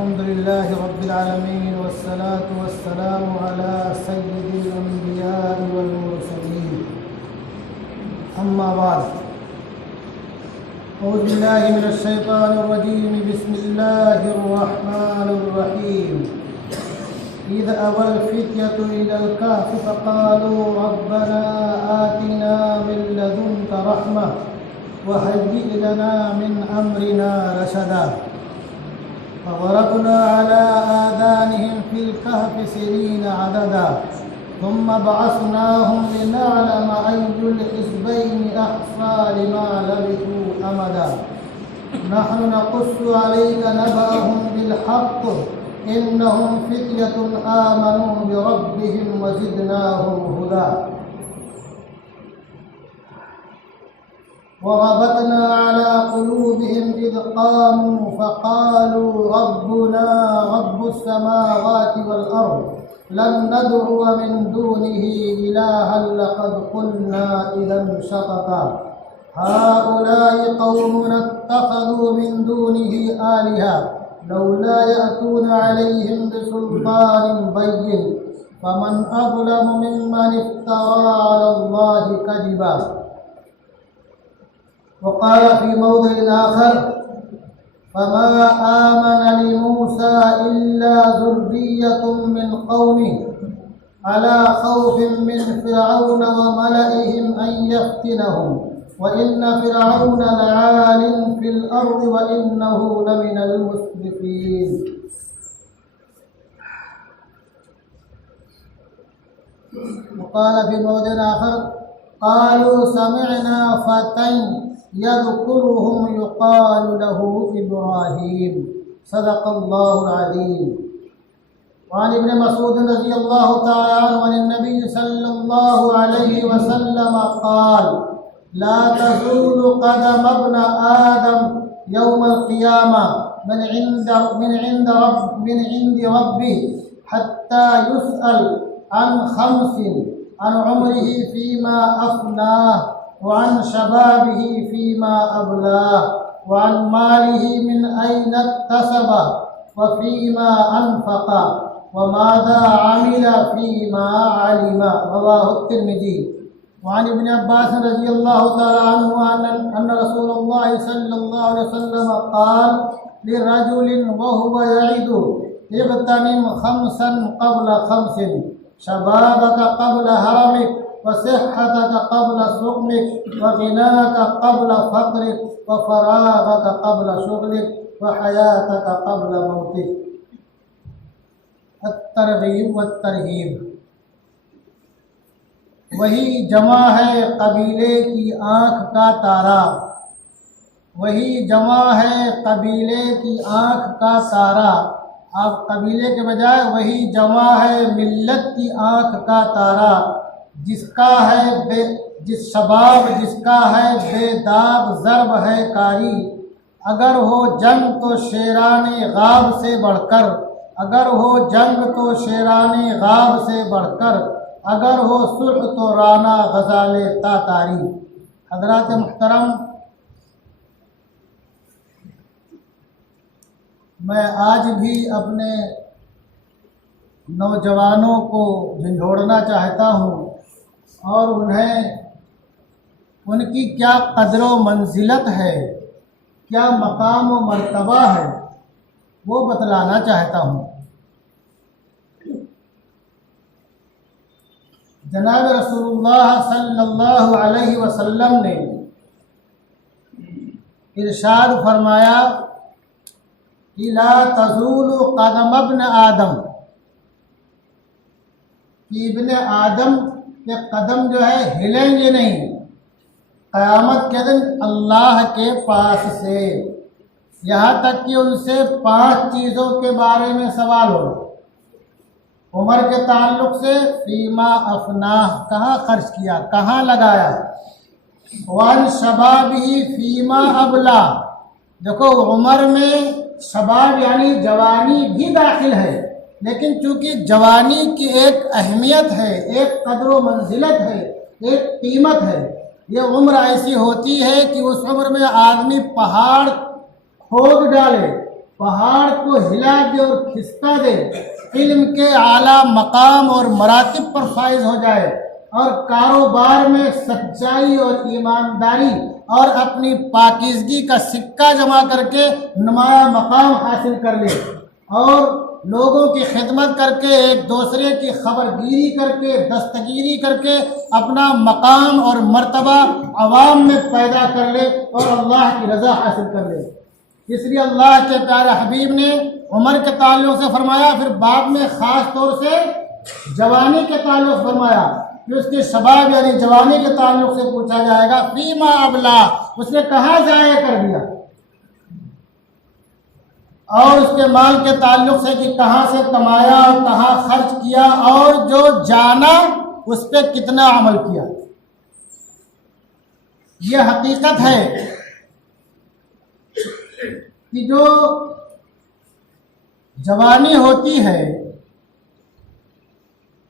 الحمد لله رب العالمين والصلاة والسلام على سيد الأنبياء والمرسلين أما بعد أعوذ بالله من الشيطان الرجيم بسم الله الرحمن الرحيم إذ أوى الفتية إلى الكهف فقالوا ربنا آتنا من لدنك رحمة وهيئ لنا من أمرنا رشدا فضربنا على آذانهم في الكهف سنين عددا ثم بعثناهم لنعلم أي الحزبين أحصى لما لبثوا أمدا نحن نقص عليك نبأهم بالحق إنهم فتية آمنوا بربهم وزدناهم هدى وربطنا على قلوبهم إذ قاموا فقالوا ربنا رب السماوات والأرض لن ندعو من دونه إلها لقد قلنا إذا شططا هؤلاء قومنا اتخذوا من دونه آلهة لولا يأتون عليهم بسلطان بين فمن أظلم ممن افترى على الله كذبا وقال في موضع آخر فما آمن لموسى إلا ذرية من قومه على خوف من فرعون وملئهم أن يفتنهم وإن فرعون لعال في الأرض وإنه لمن المسرفين وقال في موضع آخر قالوا سمعنا فتى يذكرهم يقال له إبراهيم صدق الله العظيم وعن ابن مسعود رضي الله تعالى عنه عن النبي صلى الله عليه وسلم قال لا تزول قدم ابن آدم يوم القيامة من عند ربه حتى يسأل عن خمس عن عمره فيما أفناه وعن شبابه فيما أبلاه وعن ماله من أين اكتسبه وفيما أنفق وماذا عمل فيما علم رواه الترمذي وعن ابن عباس رضي الله تعالى عنه أن رسول الله صلى الله عليه وسلم قال لرجل وهو يعد اغتنم خمسا قبل خمس شبابك قبل هرمك وصحتك قبل سقمك وغناك قبل فقرك وفراغك قبل شغلك وحياتك قبل موتك الترغیب والترہیب وہی جمع ہے قبیلے کی آنکھ کا تارا وہی جمع ہے قبیلے کی آنکھ کا تارا آپ قبیلے کے بجائے وہی جمع ہے ملت کی آنکھ کا تارا جس کا ہے بے داغ ضرب ہے کاری اگر ہو جنگ تو شیران غاب سے بڑھ کر اگر ہو جنگ تو شیران غاب سے بڑھ کر اگر ہو صلح تو رانا غزال تاتاری حضرات محترم میں آج بھی اپنے نوجوانوں کو جھنجھوڑنا چاہتا ہوں اور انہیں ان کی کیا قدر و منزلت ہے کیا مقام و مرتبہ ہے وہ بتلانا چاہتا ہوں۔ جناب رسول اللہ صلی اللہ علیہ وسلم نے ارشاد فرمایا کہ لا تزول قدم ابن آدم کہ ابن آدم کے قدم جو ہے ہلیں گے نہیں قیامت کے دن اللہ کے پاس سے یہاں تک کہ ان سے 5 چیزوں کے بارے میں سوال ہو۔ عمر کے تعلق سے فیما افناہ کہاں خرچ کیا کہاں لگایا، وان شباب ہی فیما ابلا دیکھو عمر میں شباب یعنی جوانی بھی داخل ہے لیکن چونکہ جوانی کی ایک اہمیت ہے ایک قدر و منزلت ہے ایک قیمت ہے، یہ عمر ایسی ہوتی ہے کہ اس عمر میں آدمی پہاڑ کھود ڈالے پہاڑ کو ہلا دے اور کھسکا دے، علم کے اعلیٰ مقام اور مراتب پر فائز ہو جائے، اور کاروبار میں سچائی اور ایمانداری اور اپنی پاکیزگی کا سکہ جمع کر کے نمایاں مقام حاصل کر لے، اور لوگوں کی خدمت کر کے، ایک دوسرے کی خبرگیری کر کے، دستگیری کر کے اپنا مقام اور مرتبہ عوام میں پیدا کر لے اور اللہ کی رضا حاصل کر لے۔ اس لیے اللہ کے پیارے حبیب نے عمر کے تعلق سے فرمایا، پھر بعد میں خاص طور سے جوانی کے تعلق فرمایا کہ اس کے شباب یعنی جوانی کے تعلق سے پوچھا جائے گا فیما ابلا، اس نے کہاں ضائع کر دیا، اور اس کے مال کے تعلق سے کہ کہاں سے کمایا اور کہاں خرچ کیا، اور جو جانا اس پہ کتنا عمل کیا۔ یہ حقیقت ہے کہ جو جوانی ہوتی ہے،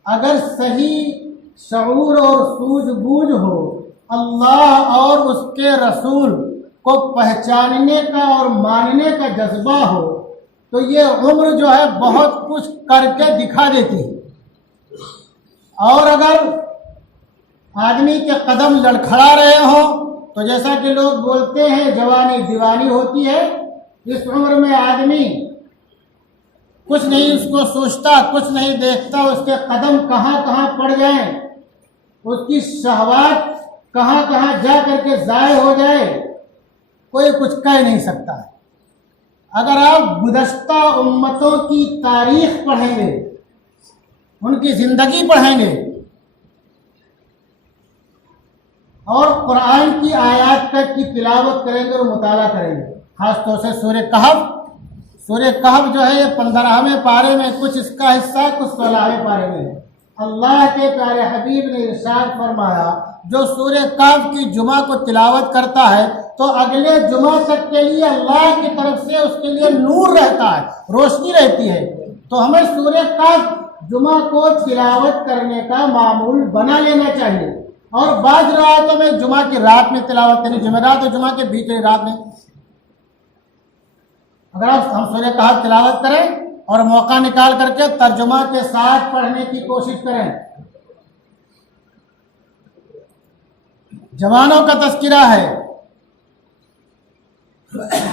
اگر صحیح شعور اور سوجھ بوجھ ہو، اللہ اور اس کے رسول کو پہچاننے کا اور ماننے کا جذبہ ہو، تو یہ عمر جو ہے بہت کچھ کر کے دکھا دیتی ہے۔ اور اگر آدمی کے قدم لڑکھڑا رہے ہوں تو جیسا کہ لوگ بولتے ہیں جوانی دیوانی ہوتی ہے، اس عمر میں آدمی کچھ نہیں اس کو سوچتا، کچھ نہیں دیکھتا، اس کے قدم کہاں کہاں پڑ جائیں، اس کی شہوات کہاں کہاں جا کر کے ضائع ہو جائے، کوئی کچھ کہہ نہیں سکتا ہے۔ اگر آپ گزشتہ امتوں کی تاریخ پڑھیں گے، ان کی زندگی پڑھیں گے اور قرآن کی آیات تک کی تلاوت کریں گے اور مطالعہ کریں گے، خاص طور سے سورہ کہف جو ہے یہ 15ویں پارے میں کچھ اس کا حصہ، کچھ 16ویں پارے میں ہے۔ اللہ کے پیارے حبیب نے ارشاد فرمایا، جو سورہ کہف کی جمعہ کو تلاوت کرتا ہے تو اگلے جمعہ تک کے لیے اللہ کی طرف سے اس کے لیے نور رہتا ہے، روشنی رہتی ہے۔ تو ہمیں سورہ کہف جمعہ کو تلاوت کرنے کا معمول بنا لینا چاہیے، اور بعض روایتوں میں جمعہ کی رات میں تلاوت کرنی، جمعرات اور جمعہ کے بیچ کی رات میں۔ اگر ہم سورہ کہف تلاوت کریں اور موقع نکال کر کے ترجمہ کے ساتھ پڑھنے کی کوشش کریں۔ جوانوں کا تذکرہ ہے،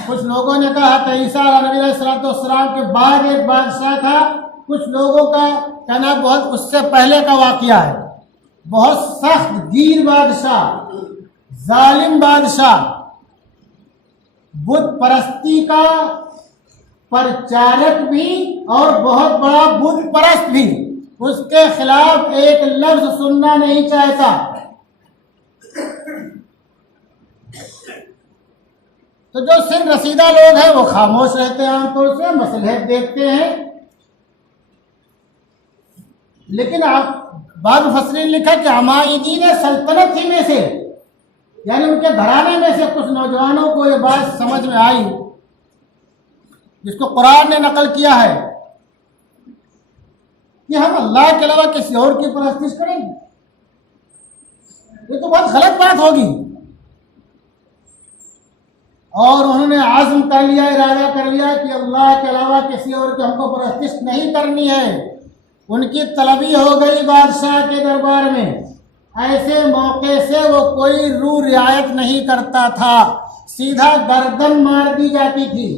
کچھ لوگوں نے کہا کہ عیسیٰ علیہ السلام کے بعد ایک بادشاہ تھا، کچھ لوگوں کا کہنا بہت اس سے پہلے کا واقعہ ہے، بہت سخت گیر بادشاہ، ظالم بادشاہ، بت پرستی کا پرچارک بھی اور بہت بڑا بت پرست بھی، اس کے خلاف ایک لفظ سننا نہیں چاہتا۔ تو جو سن رسیدہ لوگ ہیں وہ خاموش رہتے ہیں، عام طور سے مصلحت دیکھتے ہیں، لیکن بعض مفسرین نے لکھا کہ عمائدین سلطنت ہی میں سے، یعنی ان کے گھرانے میں سے کچھ نوجوانوں کو یہ بات سمجھ میں آئی، جس کو قرآن نے نقل کیا ہے کہ ہم اللہ کے علاوہ کسی اور کی پرستش کریں گے، یہ تو بہت غلط بات ہوگی۔ اور انہوں نے عزم کر لیا، ارادہ کر لیا کہ اللہ کے علاوہ کسی اور کی ہم کو پرستش نہیں کرنی ہے۔ ان کی طلبی ہو گئی بادشاہ کے دربار میں، ایسے موقع سے وہ کوئی روح رعایت نہیں کرتا تھا، سیدھا گردن مار دی جاتی تھی۔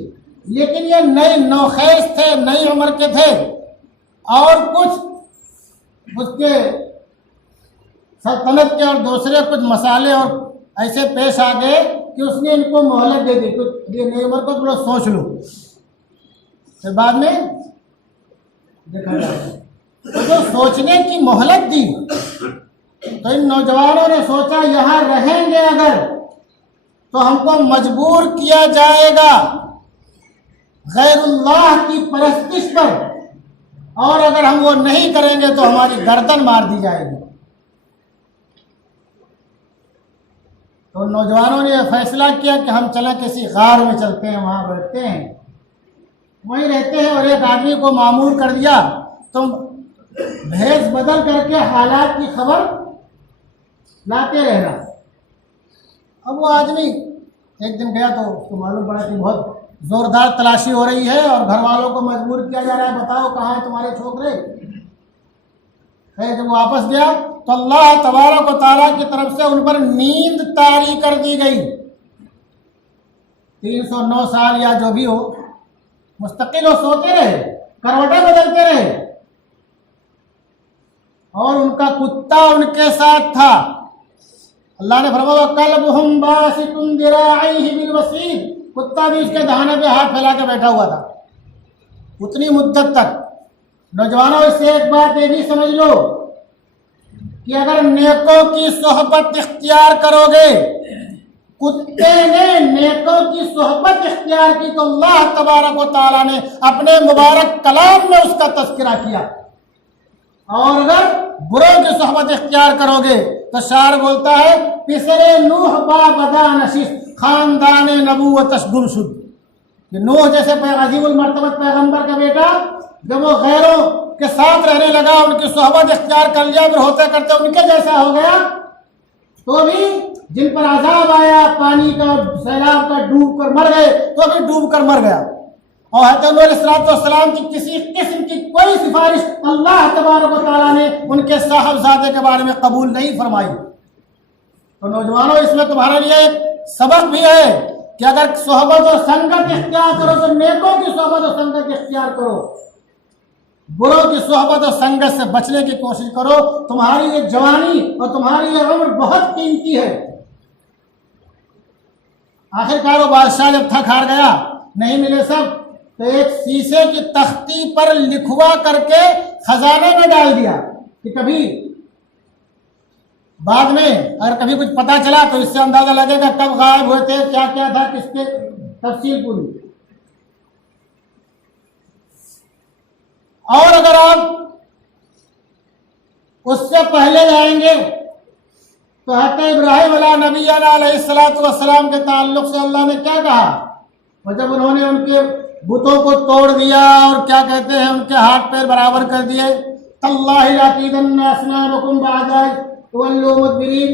لیکن یہ نئے نوخیز تھے، نئی عمر کے تھے، اور کچھ اس کے سلطنت کے اور دوسرے کچھ مسائل اور ایسے پیش آ گئے کہ اس نے ان کو مہلت دے دی، یہ نئی عمر کو تھوڑا سوچ لو، پھر بعد میں دیکھا جائے۔ تو جو سوچنے کی مہلت دی تو ان نوجوانوں نے سوچا یہاں رہیں گے اگر تو ہم کو مجبور کیا جائے گا غیر اللہ کی پرستش پر، اور اگر ہم وہ نہیں کریں گے تو ہماری گردن مار دی جائے گی۔ تو نوجوانوں نے یہ فیصلہ کیا کہ ہم چلیں کسی غار میں چلتے ہیں، وہاں بیٹھتے ہیں، وہیں رہتے ہیں، اور ایک آدمی کو مامور کر دیا تم بھیس بدل کر کے حالات کی خبر لاتے رہنا۔ اب وہ آدمی ایک دن گیا تو اس کو معلوم پڑا کہ بہت زوردار تلاشی ہو رہی ہے اور گھر والوں کو مجبور کیا جا رہا ہے، بتاؤ کہاں ہیں تمہارے چھوکرے؟ جب واپس گیا تو اللہ تبارک و تعالیٰ کی طرف سے ان پر نیند طاری کر دی گئی. 309 سال یا جو بھی ہو مستقل وہ سوتے رہے، کروٹیں بدلتے رہے، اور ان کا کتا ان کے ساتھ تھا. اللہ نے فرمایا کلبہم باسط ذراعیہ بالوصید، کتا بھی اس کے دہانے پہ ہاتھ پھیلا کے بیٹھا ہوا تھا اتنی مدت تک. نوجوانوں اس سے ایک بات یہ بھی سمجھ لو کہ اگر نیکوں کی صحبت اختیار کرو گے، کتے نے نیکوں کی صحبت اختیار کی تو اللہ تبارک و تعالیٰ نے اپنے مبارک کلام میں اس کا تذکرہ کیا. اور اگر بروں کی صحبت اختیار کرو گے تو شاعر بولتا ہے پسرے نوح با بدا نشست خاندان نبوتش گم شد. کہ نوح جیسے عظیم المرتبت پیغمبر کا بیٹا جب وہ غیروں کے ساتھ رہنے لگا، ان کی صحبت اختیار کر لیا، پھر ہوتے کرتے ان کے جیسا ہو گیا، تو بھی جن پر عذاب آیا پانی کا سیلاب کا ڈوب کر مر گئے تو بھی ڈوب کر مر گیا. اور حضرت نوح علیہ السلام کی کسی قسم کی کوئی سفارش اللہ تبارک و تعالیٰ نے ان کے صاحبزادے کے بارے میں قبول نہیں فرمائی. تو نوجوانوں اس میں تمہارے لیے ایک سبق بھی ہے کہ اگر صحبت و سنگت اختیار کرو تو نیکوں کی صحبت و سنگت اختیار کرو، بروں کی صحبت و سنگت سے بچنے کی کوشش کرو. تمہاری یہ جوانی اور تمہاری یہ عمر بہت قیمتی ہے. آخرکار وہ بادشاہ جب تھک ہار گیا، نہیں ملے سب، تو ایک شیشے کی تختی پر لکھوا کر کے خزانے میں ڈال دیا کہ کبھی بعد میں اگر کبھی کچھ پتا چلا تو اس سے اندازہ لگے گا کب غائب ہوئے تھے، کیا کیا تھا، کس کے تفصیل پوری. اور اگر آپ اس سے پہلے جائیں گے تو حضرت ابراہیم علیہ نبی علیہ السلام کے تعلق سے اللہ نے کیا کہا؟ اور جب انہوں نے ان کے بتوں کو توڑ دیا اور کیا کہتے ہیں ان کے ہاتھ پیر برابر کر دیے، تاللہ لاکیدن اصنامکم بعد اذ تولوا مدبرین،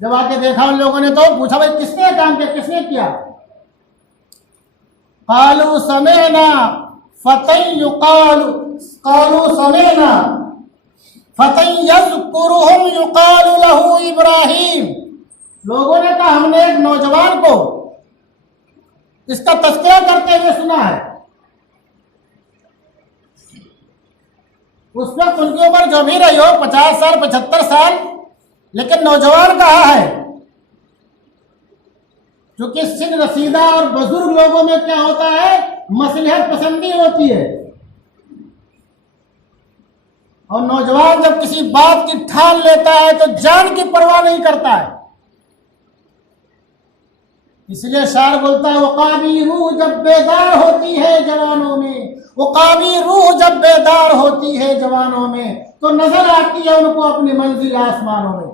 جب آ کے دیکھا ان لوگوں نے تو پوچھا بھائی کس نے کام کیا، کس نے کیا؟ قالوا سمعنا فتى يقال قالوا سمعنا فتى يذكرهم يقال له ابراہیم، لوگوں نے کہا ہم نے ایک نوجوان کو اس کا تذکرہ کرتے ہوئے سنا ہے. اس وقت ان کی عمر جو بھی رہی ہو 50 سال 75 سال، لیکن نوجوان کہا ہے. چونکہ سن رسیدہ اور بزرگ لوگوں میں کیا ہوتا ہے، مصلحت پسندی ہوتی ہے، اور نوجوان جب کسی بات کی ٹھان لیتا ہے تو جان کی پرواہ نہیں کرتا ہے. اس لیے شاعر بولتا ہے وقابی روح جب بیدار ہوتی ہے جوانوں میں، وقابی روح جب بیدار ہوتی ہے جوانوں میں تو نظر آتی ہے ان کو اپنی منزل آسمانوں میں.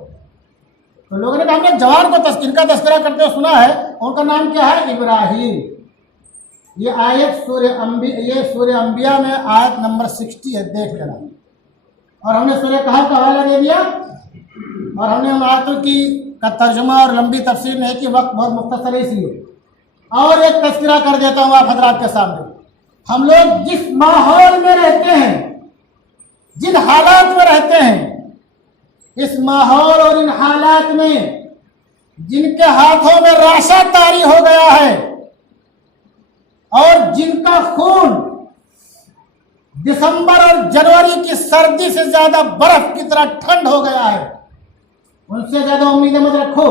تو لوگوں نے کہا ہم نے جوان کو ان کا تذکرہ کرتے ہوئے سنا ہے، ان کا نام کیا ہے؟ ابراہیم. یہ آیت سورہ انبیاء میں آیت نمبر 60 ہے، دیکھ لینا. اور ہم نے سورہ کہف کا حوالہ دے دیا، اور ہم نے ان آیتوں کا ترجمہ اور لمبی تفسیر نہیں کی، وقت بہت مختصر ہے اس لیے. اور ایک تذکرہ کر دیتا ہوں آپ حضرات کے سامنے. ہم لوگ جس ماحول میں رہتے ہیں، جن حالات میں رہتے ہیں، اس ماحول اور ان حالات میں جن کے ہاتھوں میں راشا طاری ہو گیا ہے اور جن کا خون دسمبر اور جنوری کی سردی سے زیادہ برف کی طرح ٹھنڈ ہو گیا ہے، ان سے زیادہ امیدیں مت رکھو.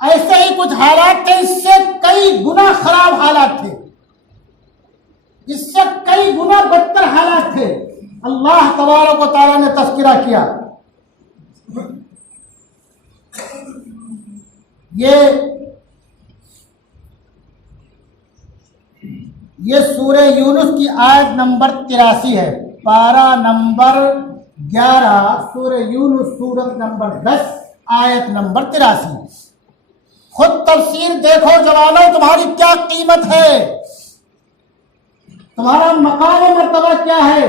ایسے ہی کچھ حالات تھے، اس سے کئی گنا خراب حالات تھے، اس سے کئی گنا بدتر حالات تھے. اللہ تبارک و تعالیٰ نے تذکرہ کیا. یہ سورہ یونس کی آیت نمبر 83 ہے، پارہ نمبر 11، سورہ یونس سورت نمبر 10 آیت نمبر 83. خود تفسیر دیکھو جوانوں، تمہاری کیا قیمت ہے، تمہارا مقام و مرتبہ کیا ہے.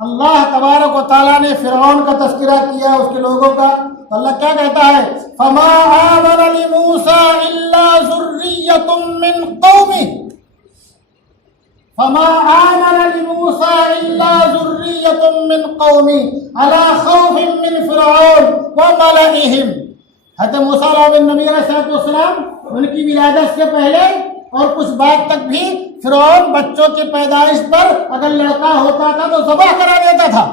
اللہ تبارک و تعالیٰ نے فرعون کا تذکرہ کیا، اس کے لوگوں کا. اللہ کیا کہتا ہے؟ فما آمن لموسى إلا ذرية من قومه فما آمن لموسى إلا ذرية من قومه على خوف من فرعون وملئهم. حضرت موسیٰ علیہ نبی علیہ السلام ان کی ولادت سے پہلے اور کچھ بعد تک بھی فرعون بچوں کی پیدائش پر اگر لڑکا ہوتا تھا تو ذبح کرا دیتا تھا.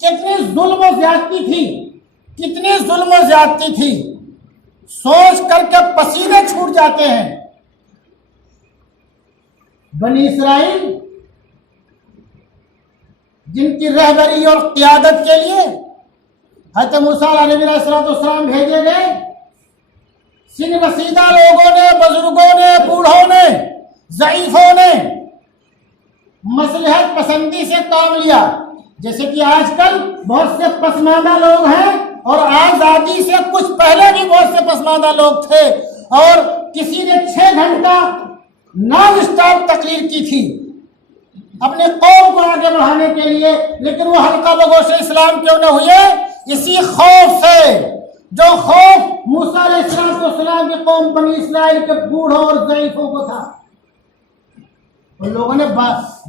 کتنی ظلم و زیادتی تھی، کتنی ظلم و زیادتی تھی، سوچ کر کے پسینے چھوٹ جاتے ہیں. بنی اسرائیل جن کی رہبری اور قیادت کے لیے حضرت موسیٰ علیہ السلام بھیجے گئے، سن رسیدہ لوگوں نے، بزرگوں نے، بوڑھوں نے، ضعیفوں نے مصلحت پسندی سے کام لیا. جیسے کہ آج کل بہت سے پسماندہ لوگ ہیں، اور آزادی سے کچھ پہلے بھی بہت سے پسماندہ لوگ تھے، اور کسی نے 6 گھنٹہ نان اسٹاپ تقریر کی تھی اپنے قوم کو آگے بڑھانے کے لیے، لیکن وہ حلقہ بگوش اسلام کیوں نہ ہوئے؟ اسی خوف سے، جو خوف موسیٰ علیہ السلام کی قوم بنی اسرائیل کے بوڑھوں اور ضعیفوں کو تھا. ان لوگوں نے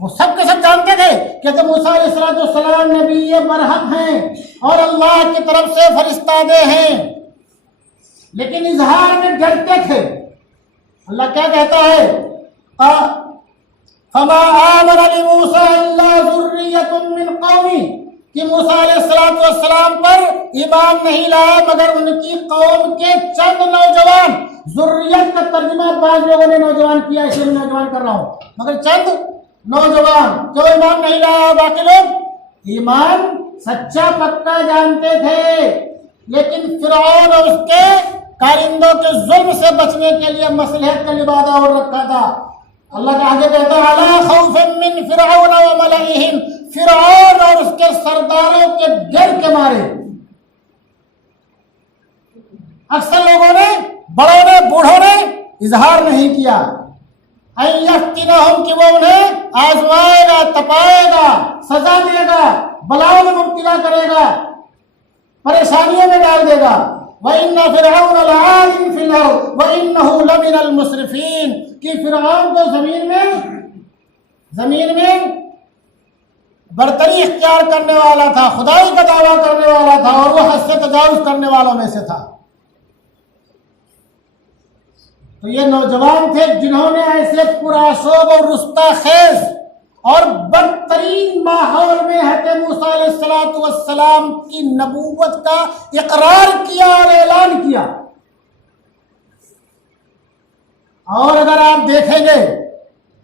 وہ سب کے سب جانتے تھے کہ تو موسیٰ علیہ السلام نبی برحق ہیں اور اللہ کی طرف سے فرستادے ہیں، لیکن اظہار میں ڈرتے تھے. اللہ کیا کہتا ہے؟ فما آمن لموسیٰ الا ذریۃ من قومی، کہ موسیٰ علیہ السلام پر ایمان نہیں لایا مگر ان کی قوم کے چند نوجوان. ذریت کا ترجمہ بعض لوگوں نے نوجوان کیا، اسے میں نوجوان کر رہا ہوں، مگر چند نوجوان جو ایمان نہیں لایا. باقی لوگ ایمان سچا پکا جانتے تھے، لیکن فرعون اور اس کے کارندوں کے ظلم سے بچنے کے لیے مصلحت کا لبادہ اور رکھا تھا. اللہ کا آگے کہتا ہے علی خوف من فرعون وملئہم، فرعون اور اس کے سرداروں کے ڈر کے مارے. اکثر لوگوں نے، بڑوں نے، بوڑھوں نے اظہار نہیں کیا. ان یفتنہم، کہ وہ انہیں آزمائے گا، تپائے گا، سزا دے گا، بلاؤں میں مبتلا کرے گا، پریشانیوں میں ڈال دے گا. وَإِنَّ فِرْعَوْنَ لَعَالٍ فِي الْأَرْضِ وَإِنَّهُ لَمِنَ الْمُسْرِفِينَ، کہ فرعون تو زمین میں برتری اختیار کرنے والا تھا، خدائی کا دعویٰ کرنے والا تھا، اور وہ حد سے تجاوز کرنے والوں میں سے تھا. تو یہ نوجوان تھے جنہوں نے ایسے پرآشوب اور رستہ خیز اور بدترین ماحول میں حضرت موسیٰ علیہ السلام کی نبوت کا اقرار کیا اور اعلان کیا. اور اگر آپ دیکھیں گے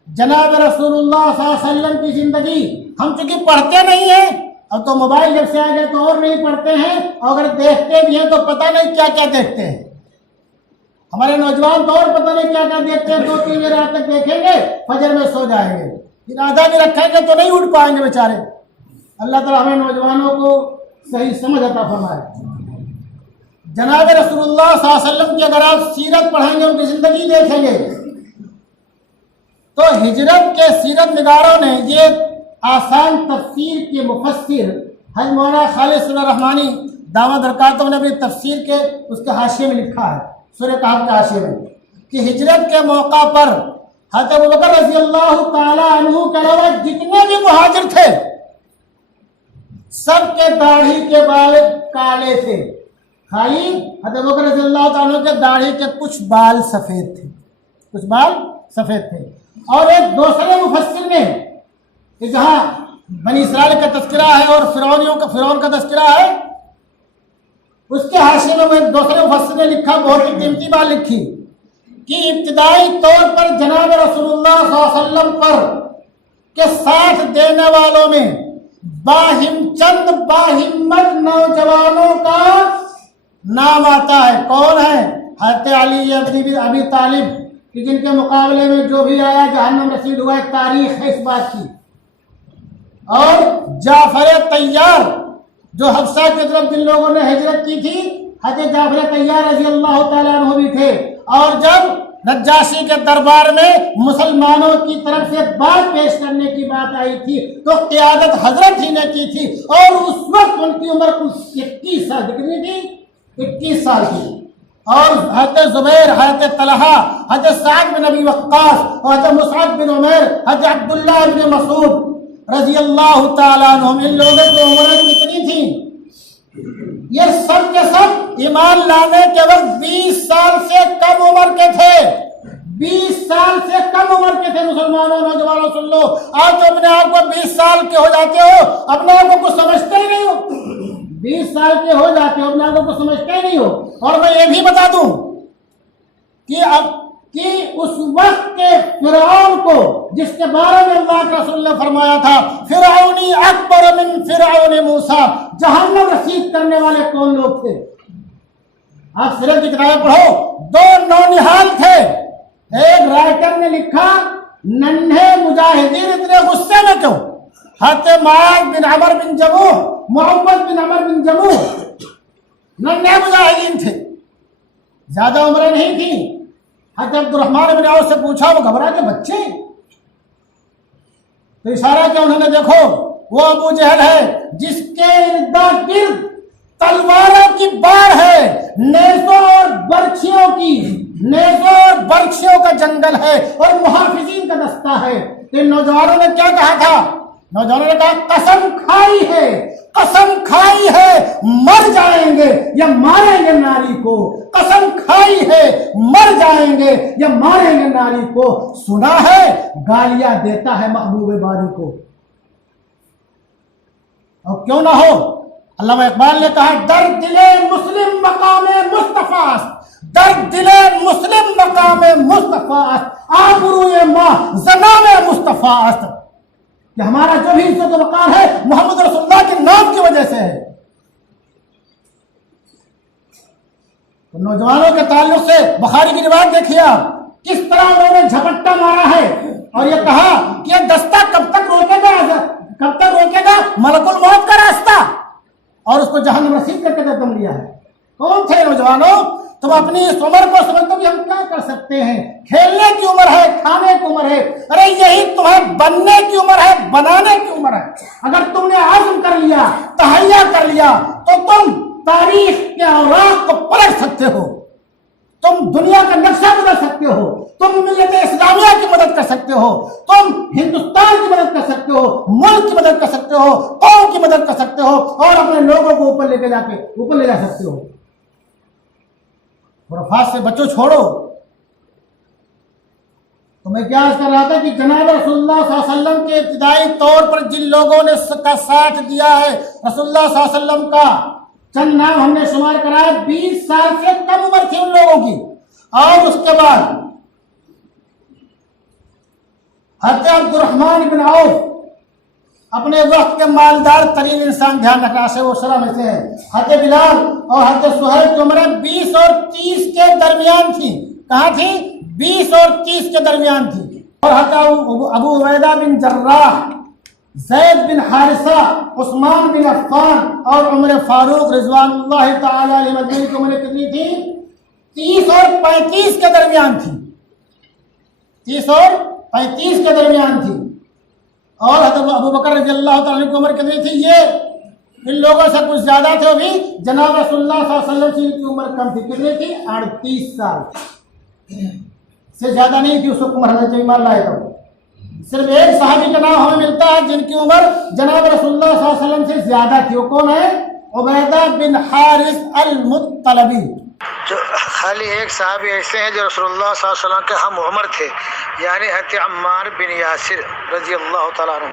جناب رسول اللہ صلی اللہ علیہ وسلم کی زندگی، ہم چونکہ پڑھتے نہیں ہیں، اب تو موبائل جب سے آ گیا تو اور نہیں پڑھتے ہیں، اور اگر دیکھتے بھی ہیں تو پتہ نہیں کیا کیا دیکھتے ہیں. ہمارے نوجوان تو اور پتہ نہیں کیا کیا دیکھتے ہیں، 2-3 رات تک دیکھیں گے، فجر میں سو جائیں گے، پھر آدھا بھی رکھیں گے تو نہیں اٹھ پائیں گے بیچارے. اللہ تعالیٰ ہمیں نوجوانوں کو صحیح سمجھ عطا فرمائے. جناب رسول اللہ صلی اللہ علیہ وسلم کی اگر آپ سیرت پڑھیں گے، ان کی زندگی دیکھیں گے، تو ہجرت کے سیرت نگاروں نے یہ آسان تفسیر کے مفسر حضرت مولانا خالد صلی اللہ رحمانی دامت برکاتہ نے اپنی تفسیر کے اس کے حاشیے میں لکھا ہے، سورہ کہف کے حاشیے میں، کہ ہجرت کے موقع پر حضرت ابوبکر رضی اللہ تعالی عنہ کے علاوہ جتنے بھی مہاجر تھے سب کے داڑھی کے بال کالے تھے، خالی حضرت ابوبکر رضی اللہ تعالی عنہ کے داڑھی کے کچھ بال سفید تھے، کچھ بال سفید تھے. اور ایک دوسرے مفسر نے جہاں بنی اسرائیل کا تذکرہ ہے اور فرعون کا تذکرہ ہے، اس کے حاشیے میں ایک دوسرے مفسر نے لکھا، بہت ہی قیمتی بات لکھی، کہ ابتدائی طور پر جناب رسول اللہ صلی اللہ علیہ وسلم پر کے ساتھ دینے والوں میں چند باہمت نوجوانوں کا نام آتا ہے. کون ہے؟ حضرت علی ابن ابی طالب، کہ جن کے مقابلے میں جو بھی آیا جہنم رسید ہوا. ایک تاریخ ہے اس بات کی. اور جعفر طیار جو حبشہ کی طرف جن لوگوں نے ہجرت کی تھی، حضرت جعفر طیار رضی اللہ تعالیٰ عنہ بھی تھے. اور جب نجاشی کے دربار میں مسلمانوں کی طرف سے بات پیش کرنے کی بات آئی تھی تو قیادت حضرت ہی نے کی تھی، اور اس وقت ان کی عمر کچھ 21 سال، کتنی تھی؟ 21 سال کی. اور حضرت زبیر، حضرت طلحہ، حضرت سعد بن ابی وقاص، حضرت مصعب بن عمیر، حضرت عبداللہ بن مسعود رضی اللہ تعالیٰ عنہم، ان لوگوں کی عمریں کتنی تھیں؟ یہ سب کے سب ایمان لانے کے وقت 20 سال سے کم عمر کے تھے، 20 سال سے کم عمر کے تھے۔ مسلمانوں، نوجوانوں سن لو، آج تو اپنے آپ کو 20 سال کے ہو جاتے ہو، اپنے آپ کو کچھ سمجھتے ہی نہیں ہو، 20 سال کے ہو جاتے ہو، اپنے آپ کو کچھ سمجھتے ہی نہیں ہو۔ اور میں یہ بھی بتا دوں کہ اس وقت کے فرعون کو، جس کے بارے میں اللہ کے رسول نے فرمایا تھا فرعونی اکبر من فرعون موسیٰ، جہنم رسید کرنے والے کون لوگ تھے؟ آپ سیرت کی کتابیں پڑھو، 2 نونہال تھے۔ ایک رائٹر نے لکھا ننھے مجاہدین اتنے غصے میں کیوں؟ حضرت معاذ بن عمر بن جموح، محمد بن عمر بن جموح ننھے مجاہدین تھے، زیادہ عمریں نہیں تھیں۔ حضرت عبد الرحمن بن عوف سے پوچھا، وہ گھبرا کے بچے؟ تو اشارہ کیا انہوں نے، دیکھو وہ ابو جہل ہے جس کے ارد گرد تلواروں کی باڑ ہے، نیزوں اور برچھیوں کی، نیزوں اور برچھیوں کا جنگل ہے، اور محافظین کا دستہ ہے۔ تو ان نوجوانوں نے کیا کہا تھا؟ نوجوانوں نے کہا قسم کھائی ہے، قسم کھائی ہے مر جائیں گے یا ماریں گے ناری کو، قسم کھائی ہے مر جائیں گے یا ماریں گے ناری کو۔ سنا ہے گالیاں دیتا ہے محبوب باری کو، اور کیوں نہ ہو، علامہ اقبال نے کہا در دل مسلم مقام مصطفیٰ است، در دل مسلم مقام مصطفیٰ است، آبروئے ماں زنام مصطفیٰ است، کہ ہمارا جو بھی عزت و وقار ہے محمد رسول اللہ کے نام کی وجہ سے ہے۔ تو نوجوانوں کے تعلق سے بخاری کی روایت دیکھیے آپ، کس طرح انہوں نے جھپٹا مارا ہے، اور یہ کہا کہ یہ دستہ کب تک روکے گا ملک الموت کا راستہ، اور اس کو جہنم رسید کر کے دم لیا ہے۔ کون تھے نوجوانوں؟ تم اپنی اس عمر کو سمجھتے ہو کہ ہم کیا کر سکتے ہیں، کھیلنے کی عمر ہے، کھانے کی عمر ہے، ارے یہی تمہیں بننے کی عمر ہے، بنانے کی عمر ہے۔ اگر تم نے عزم کر لیا، تہیہ کر لیا، تو تم تاریخ کے اوراق کو پلٹ سکتے ہو، تم دنیا کا نقشہ بدل سکتے ہو، تم ملت اسلامیہ کی مدد کر سکتے ہو، تم ہندوستان کی مدد کر سکتے ہو، ملک کی مدد کر سکتے ہو، قوم کی مدد کر سکتے ہو، اور اپنے لوگوں کو اوپر لے جا سکتے ہو۔ خرافات سے بچوں چھوڑو۔ تو میں کیا کر رہا تھا کہ جناب رسول اللہ صلی اللہ علیہ وسلم کے ابتدائی طور پر جن لوگوں نے اس کا ساتھ دیا ہے، رسول اللہ صلی اللہ علیہ وسلم کا چند نام ہم نے شمار کرایا، 20 سال سے کم عمر تھی ان لوگوں کی۔ اور اس کے بعد حضرت عبد الرحمن بن عوف، اپنے وقت کے مالدار ترین انسان، دھیان رکھنا سے وہ شرح میں سے ہے۔ حضرت بلال اور حضرت سہیل کی عمریں 20 اور 30 کے درمیان تھی۔ کہاں تھی؟ 20 اور 30 کے درمیان تھی۔ اور حضرت ابو عبیدہ بن جراح، زید بن حارثہ، عثمان بن عفان اور عمر فاروق رضوان اللہ تعالی علیہ مجمعین کی عمریں کتنی تھی؟ 30 اور 35 کے درمیان تھی، 30 اور 35 کے درمیان تھی۔ اور حضرت ابو بکر رضی اللہ تعالیٰ عنہ کی عمر کتنی تھی؟ یہ ان لوگوں سے کچھ زیادہ تھے، بھی جناب رسول اللہ صلی اللہ علیہ وسلم سے ان کی عمر کم تھی۔ کتنی تھی؟ 38 سال سے زیادہ نہیں تھی اس وقت عمر حضرت ایمان لائے تو۔ صرف ایک صحابی کا نام ہمیں ملتا ہے جن کی عمر جناب رسول اللہ صلی اللہ علیہ وسلم سے زیادہ تھی، وہ کون ہے؟ عبیدہ بن حارث المطلبی۔ جو خالی ایک صحابی ایسے ہیں جو رسول اللہ صلی اللہ علیہ وسلم کے ہم عمر تھے، یعنی حضرت عمار بن یاسر رضی اللہ تعالیٰ عنہ۔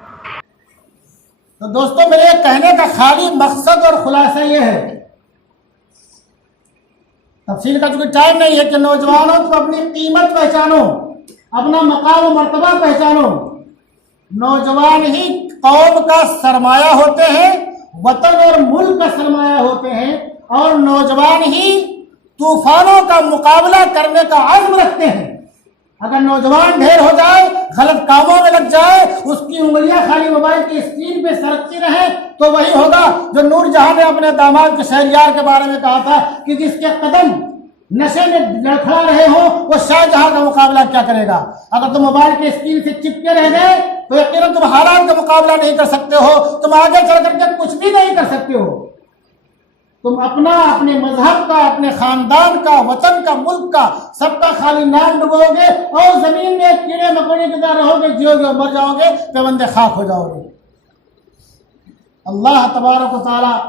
تو دوستو میرے کہنے کا خالی مقصد اور خلاصہ یہ ہے، تفصیل کا چونکہ ٹائم نہیں ہے، کہ نوجوانوں کو اپنی قیمت پہچانو، اپنا مقام و مرتبہ پہچانو۔ نوجوان ہی قوم کا سرمایہ ہوتے ہیں، وطن اور ملک کا سرمایہ ہوتے ہیں، اور نوجوان ہی طوفانوں کا مقابلہ کرنے کا عزم رکھتے ہیں۔ اگر نوجوان ڈھیر ہو جائے، غلط کاموں میں لگ جائے، اس کی انگلیاں خالی موبائل کی اسکرین پہ سرکتی رہیں، تو وہی ہوگا جو نور جہاں نے اپنے داماد کے شہریار کے بارے میں کہا تھا کہ جس کے قدم نشے میں لڑکھڑا رہے ہوں وہ شاہ جہاں کا مقابلہ کیا کرے گا۔ اگر تم موبائل کی اسکرین سے چپکے رہ گئے تو یقیناً تم حالات کا مقابلہ نہیں کر سکتے ہو، تم آگے چل کر کے کچھ بھی نہیں کر سکتے ہو۔ تم اپنا، اپنے مذہب کا، اپنے خاندان کا، وطن کا، ملک کا، سب کا خالی نام ڈبو گے اور زمین میں کیڑے مکوڑے کی طرح رہو گے، جیو گے اور مر جاؤ گے، پیوندے خاک ہو جاؤ گے۔ اللہ تبارک و تعالی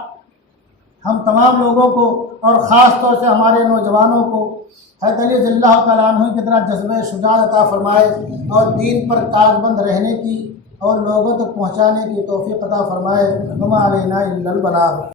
ہم تمام لوگوں کو اور خاص طور سے ہمارے نوجوانوں کو حضرت علی رضی اللہ تعالیٰ عنہ کی طرح جذبہ شجاعت عطا فرمائے اور دین پر کاربند رہنے کی اور لوگوں تک پہنچانے کی توفیق عطا فرمائے۔ وما علینا الا البلاغ۔